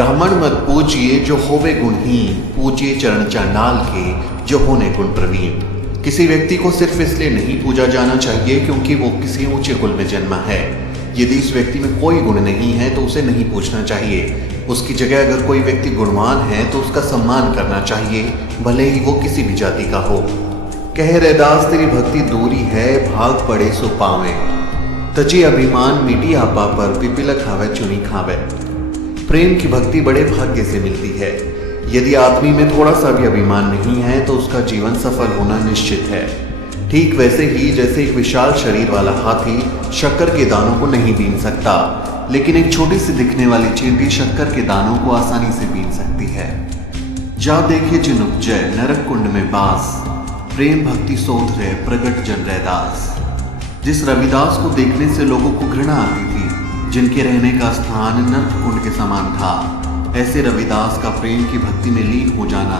ब्राह्मण मत पूजिए जो होवे गुणहीन, पूजिए चरण चांडाल के जो होने गुण प्रवीण। किसी व्यक्ति को सिर्फ इसलिए नहीं पूजा जाना चाहिए क्योंकि वो किसी ऊंचे कुल में जन्मा है। यदि इस व्यक्ति में कोई गुण नहीं है तो उसे नहीं पूछना चाहिए। उसकी जगह अगर कोई व्यक्ति गुणवान है तो उसका सम्मान करना चाहिए, भले ही वो किसी भी जाति का हो। कह रैदास तेरी भक्ति दूरी है, भाग पड़े सो पावे, तजी अभिमान मिटी आपा पर, पिपिला खावे चुनी खावे। प्रेम की भक्ति बड़े भाग्य से मिलती है। यदि आदमी में थोड़ा सा भी अभिमान नहीं है तो उसका जीवन सफल होना निश्चित है। ठीक वैसे ही जैसे एक विशाल शरीर वाला हाथी शक्कर के दानों को नहीं बीन सकता, लेकिन एक छोटी सी दिखने वाली चींटी शक्कर के दानों को आसानी से बीन सकती है। जा देखे जिन उपजय नरक कुंड में बास, प्रेम भक्ति सोध रहे प्रगट जन रैदास। जिस रविदास को देखने से लोगों को घृणा आती थी, जिनके रहने का स्थान नरक कुंड के समान था, ऐसे रविदास का प्रेम की भक्ति में लीन हो जाना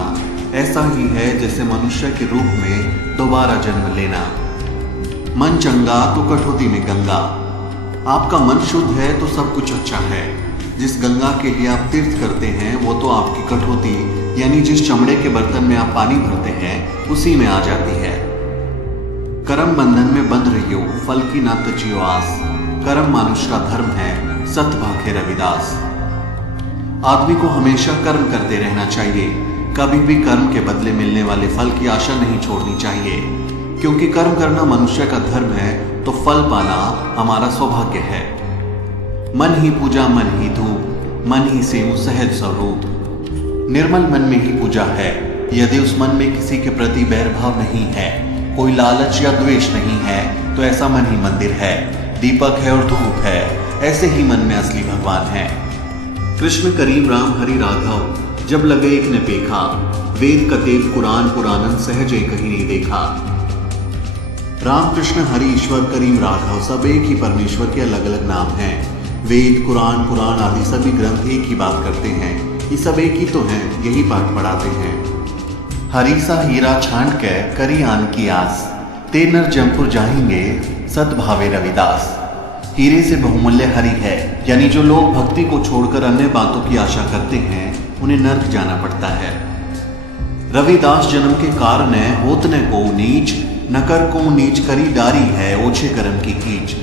ऐसा ही है जैसे मनुष्य के रूप में दोबारा जन्म लेना। मन चंगा तो कठौती में गंगा। आपका मन शुद्ध है तो सब कुछ अच्छा है। जिस गंगा के लिए आप तीर्थ करते हैं वो तो आपकी कठौती यानी जिस चमड़े के बर्तन में आप पानी भरते हैं उसी में आ जाती है। कर्म बंधन में बंध रही हो, फल की ना तजियो आस, कर्म मानुष का धर्म है, सत भाखे रविदास। आदमी को हमेशा कर्म करते रहना चाहिए, कभी भी कर्म के बदले मिलने वाले फल की आशा नहीं छोड़नी चाहिए, क्योंकि कर्म करना मनुष्य का धर्म है तो फल पाना हमारा सौभाग्य है। मन ही पूजा मन ही धूप, मन ही सेव सहज स्वरूप। निर्मल मन में ही पूजा है। यदि उस मन में किसी के प्रति बैरभाव नहीं है, कोई लालच या द्वेष नहीं है, तो ऐसा मन ही मंदिर है, दीपक है और धूप है। ऐसे ही मन में असली भगवान है। कृष्ण करीम राम हरि राघव, जब लगे एक ने पेखा, वेद कतेब कुरान पुरानन सहज एक ही नहीं देखा। राम कृष्ण हरि ईश्वर करीम राघव सब एक ही परमेश्वर के अलग अलग नाम हैं। वेद कुरान पुराण आदि सभी ग्रंथ एक ही बात करते हैं। ये सब एक ही तो हैं, यही पाठ पढ़ाते हैं। हरीसा हीरा छांट के करी आन की आस, ते नर जमपुर जाएंगे सद्भावे रविदास। हीरे से बहुमूल्य हरि है, यानी जो लोग भक्ति को छोड़कर अन्य बातों की आशा करते हैं उन्हें नर्क जाना पड़ता है। रविदास जन्म के कारण होतने को नीच, नकर को नीच करी डारी है ओछे कर्म की कीच।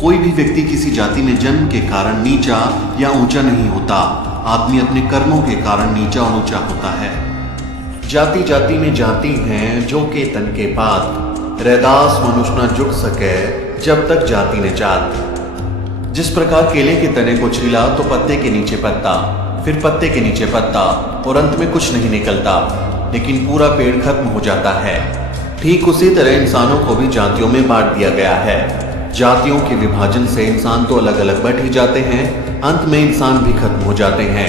कोई भी व्यक्ति किसी जाति में जन्म के कारण नीचा या ऊंचा नहीं होता। आदमी अपने कर्मों के कारण नीचा और ऊंचा होता है। जाति जाति में जाति हैं जो के तन के पात, रैदास मनुष्य न जुट सके जब तक जाति ने जात। जिस प्रकार केले के तने को छीला तो पत्ते के नीचे पत्ता, फिर पत्ते के नीचे पत्ता और अंत में कुछ नहीं निकलता, लेकिन पूरा पेड़ खत्म हो जाता है। ठीक उसी तरह इंसानों को भी जातियों में बांट दिया गया है। जातियों के विभाजन से इंसान तो अलग अलग बट ही जाते हैं, अंत में इंसान भी खत्म हो जाते हैं।